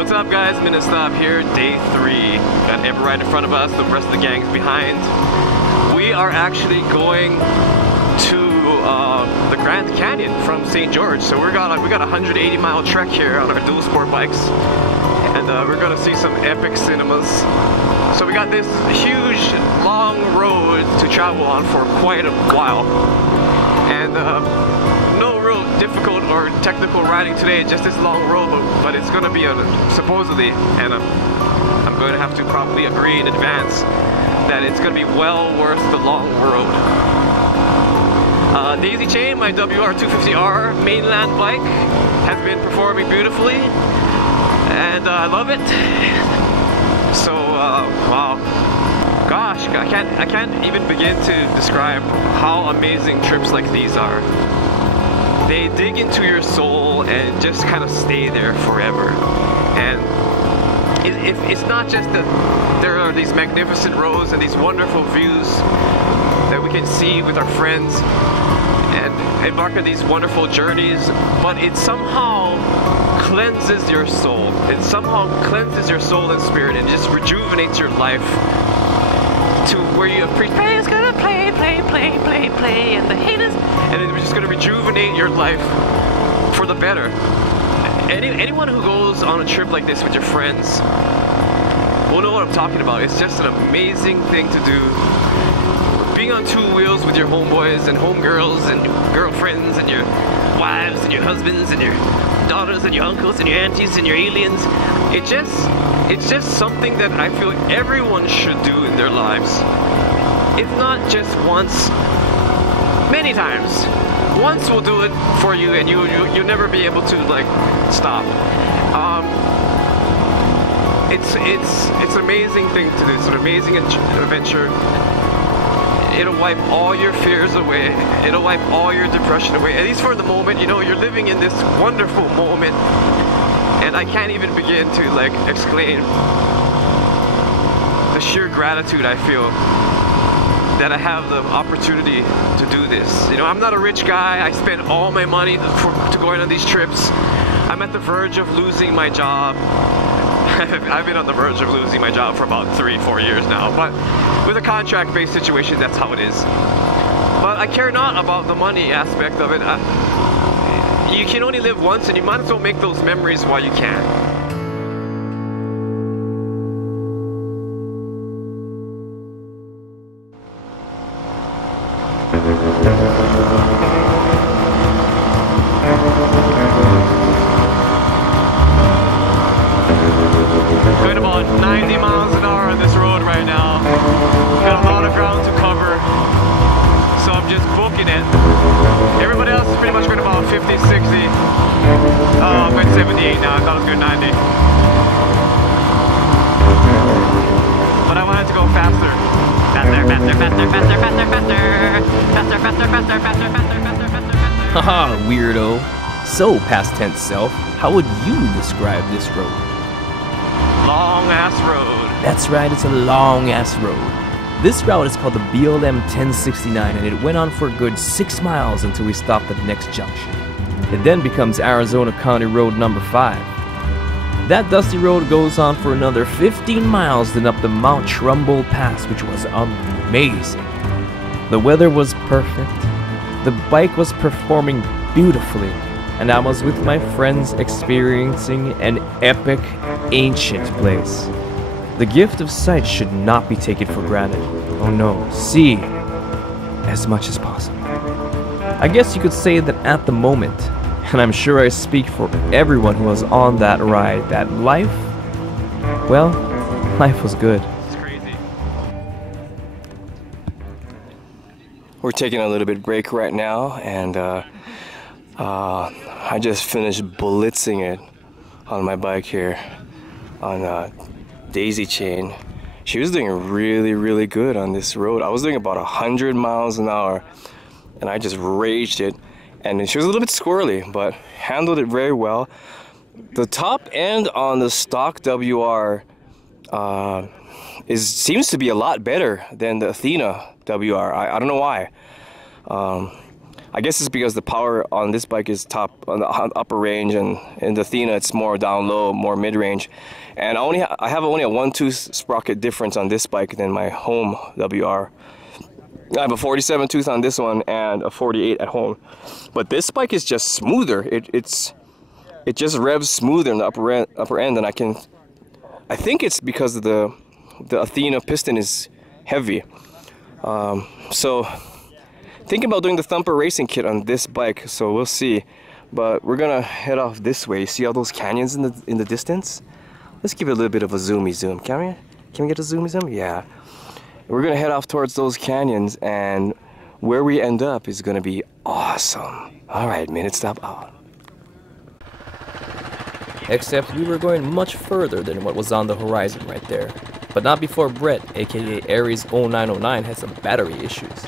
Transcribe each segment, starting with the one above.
What's up guys, N.O.A.B here, day 3. Got Eb right in front of us, the rest of the gang's behind. We are actually going to the Grand Canyon from St. George. So we got a 180-mile trek here on our dual sport bikes. And we're gonna see some epic cinemas. So we got this huge, long road to travel on for quite a while. And no real difficult or technical riding today, just this long road, but it's gonna be supposedly, and I'm going to have to probably agree in advance that it's gonna be well worth the long road. Daisy Chain, my WR250R mainland bike, has been performing beautifully, and I love it. So wow, gosh, I can't even begin to describe how amazing trips like these are. They dig into your soul and just kind of stay there forever. And it's not just that there are these magnificent roads and these wonderful views that we can see with our friends and embark on these wonderful journeys, but it somehow cleanses your soul. It somehow cleanses your soul and spirit and just rejuvenates your life to where you appreciate, play is gonna play, play, play, play, play, and the haters, and it's just gonna rejuvenate your life for the better. Anyone who goes on a trip like this with your friends will know what I'm talking about. It's just an amazing thing to do. Being on two wheels with your homeboys and homegirls and girlfriends and your wives and your husbands and your daughters and your uncles and your aunties and your aliens, it's just something that I feel everyone should do in their lives. If not just once, many times. Once will do it for you, and you'll never be able to like stop. It's an amazing thing to do. It's an amazing adventure. It'll wipe all your fears away. It'll wipe all your depression away. At least for the moment, you know, you're living in this wonderful moment. And I can't even begin to like explain the sheer gratitude I feel that I have the opportunity to do this. You know, I'm not a rich guy. I spend all my money to going on these trips. I'm at the verge of losing my job. I've been on the verge of losing my job for about 3-4 years now, but with a contract-based situation, that's how it is. But I care not about the money aspect of it. You can only live once, and you might as well make those memories while you can. Going about 90 miles an hour on this road right now. Got a lot of ground to cover, so I'm just booking it. Everybody else is pretty much going about 50, 60. I'm going 78 now. I thought I was going 90. But I wanted to go faster. Faster, faster, faster, faster, faster, faster. Faster, faster, faster, faster, faster, faster, faster, faster. Haha, weirdo. So, past tense self, how would you describe this road? Long ass road. That's right, it's a long ass road. This route is called the BLM 1069, and it went on for a good 6 miles until we stopped at the next junction. It then becomes Arizona County Road number 5. That dusty road goes on for another 15 miles, then up the Mount Trumbull Pass, which was amazing. The weather was perfect, the bike was performing beautifully, and I was with my friends experiencing an epic, ancient place. The gift of sight should not be taken for granted. Oh no, see as much as possible. I guess you could say that at the moment, and I'm sure I speak for everyone who was on that ride, that life was good. It's crazy. We're taking a little bit break right now, and I just finished blitzing it on my bike here on Daisy Chain. She was doing really, really good on this road. I was doing about 100 miles an hour, and I just raged it. And she was a little bit squirrely, but handled it very well. The top end on the stock WR seems to be a lot better than the Athena WR. I don't know why. I guess it's because the power on this bike is top on the upper range, and in the Athena it's more down low, more mid-range. And I have only a 1/2 sprocket difference on this bike than my home WR. I have a 47 tooth on this one and a 48 at home. But this bike is just smoother. It just revs smoother in the upper end, and I think it's because of the Athena piston is heavy. So thinking about doing the Thumper racing kit on this bike, so we'll see. But we're gonna head off this way. See all those canyons in the distance? Let's give it a little bit of a zoomy zoom. Can we get a zoomy zoom? Yeah. We're gonna head off towards those canyons, and where we end up is gonna be awesome. All right, minute stop out. Except we were going much further than what was on the horizon right there. But not before Brett, aka Aries 0909, had some battery issues.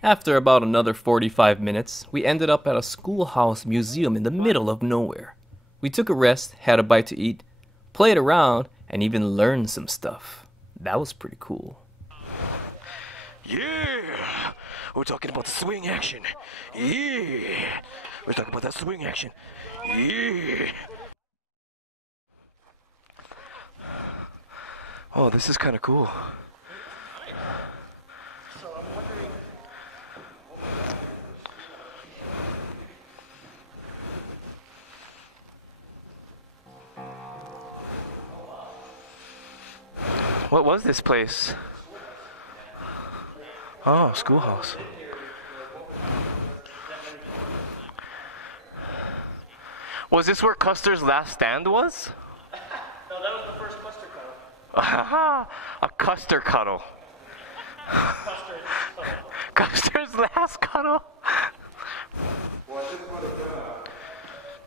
After about another 45 minutes, we ended up at a schoolhouse museum in the middle of nowhere. We took a rest, had a bite to eat, played around, and even learned some stuff. That was pretty cool. Yeah! We're talking about the swing action. Yeah! We're talking about that swing action. Yeah! Oh, this is kind of cool. What was this place? Oh, schoolhouse. Was this where Custer's last stand was? No, that was the first cluster cuddle. A Custer cuddle. Custer's last cuddle.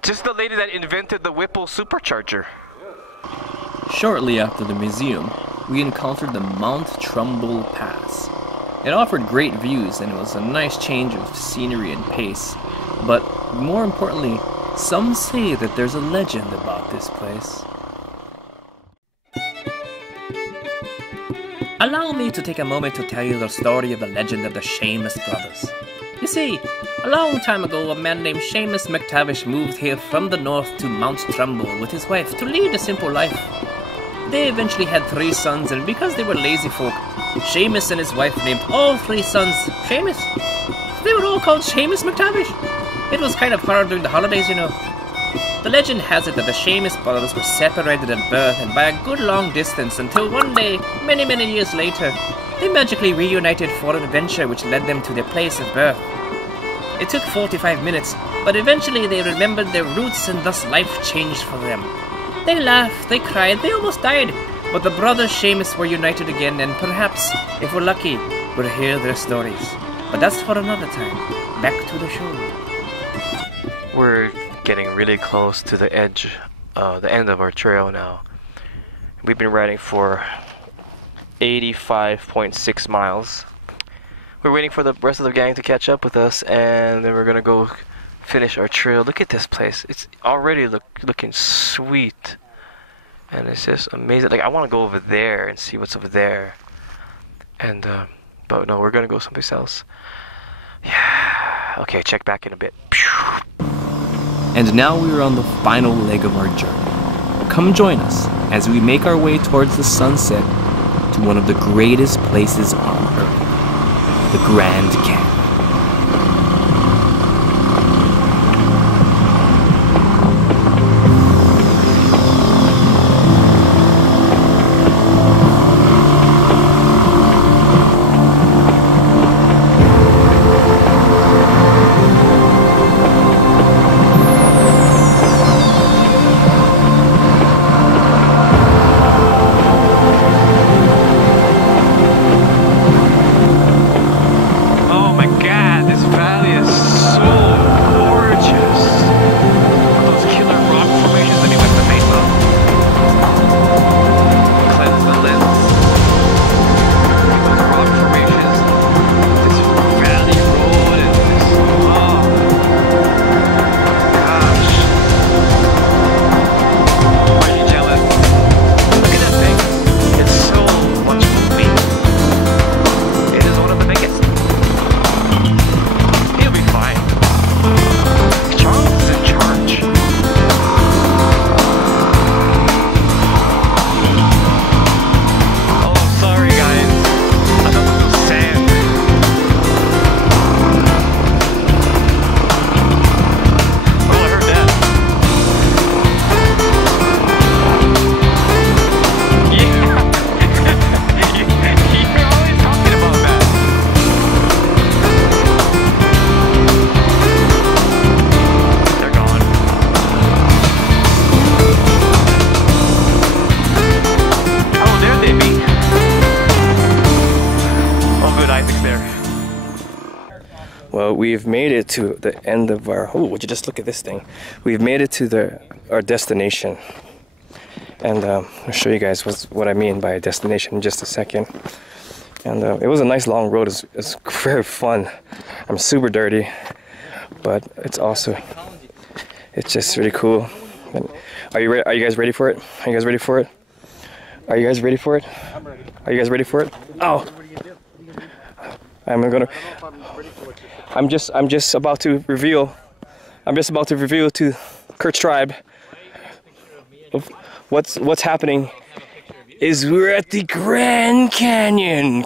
Just the lady that invented the Whipple supercharger. Shortly after the museum, we encountered the Mount Trumbull Pass. It offered great views and it was a nice change of scenery and pace. But more importantly, some say that there's a legend about this place. Allow me to take a moment to tell you the story of the legend of the Seamus brothers. You see, a long time ago, a man named Seamus McTavish moved here from the north to Mount Trumbull with his wife to lead a simple life. They eventually had 3 sons, and because they were lazy folk, Seamus and his wife named all 3 sons Seamus. They were all called Seamus McTavish. It was kind of hard during the holidays, you know. The legend has it that the Seamus brothers were separated at birth and by a good long distance until one day, many years later, they magically reunited for an adventure which led them to their place of birth. It took 45 minutes, but eventually they remembered their roots and thus life changed for them. They laughed, they cried, they almost died, but the brothers Seamus were united again, and perhaps, if we're lucky, we'll hear their stories. But that's for another time. Back to the show. We're getting really close to the edge, the end of our trail now. We've been riding for 85.6 miles. We're waiting for the rest of the gang to catch up with us, and then we're gonna go finish our trail. Look at this place. It's already looking sweet, and it's just amazing. Like, I want to go over there and see what's over there, and but no, we're gonna go someplace else. Yeah. Okay, check back in a bit. And now we are on the final leg of our journey. Come join us as we make our way towards the sunset to one of the greatest places on Earth, the Grand Canyon. Oh my Well, we've made it to the end of our... Oh, would you just look at this thing? We've made it to our destination. And I'll show you guys what I mean by a destination in just a second. And it was a nice long road. It's very fun. I'm super dirty, but it's also... It's just really cool. And are you ready? Are you guys ready for it? Are you guys ready for it? Are you guys ready for it? I'm ready. Are you guys ready for it? Oh! What are you gonna do? I'm gonna... I'm just about to reveal to Kurt's tribe what's happening is we're at the Grand Canyon.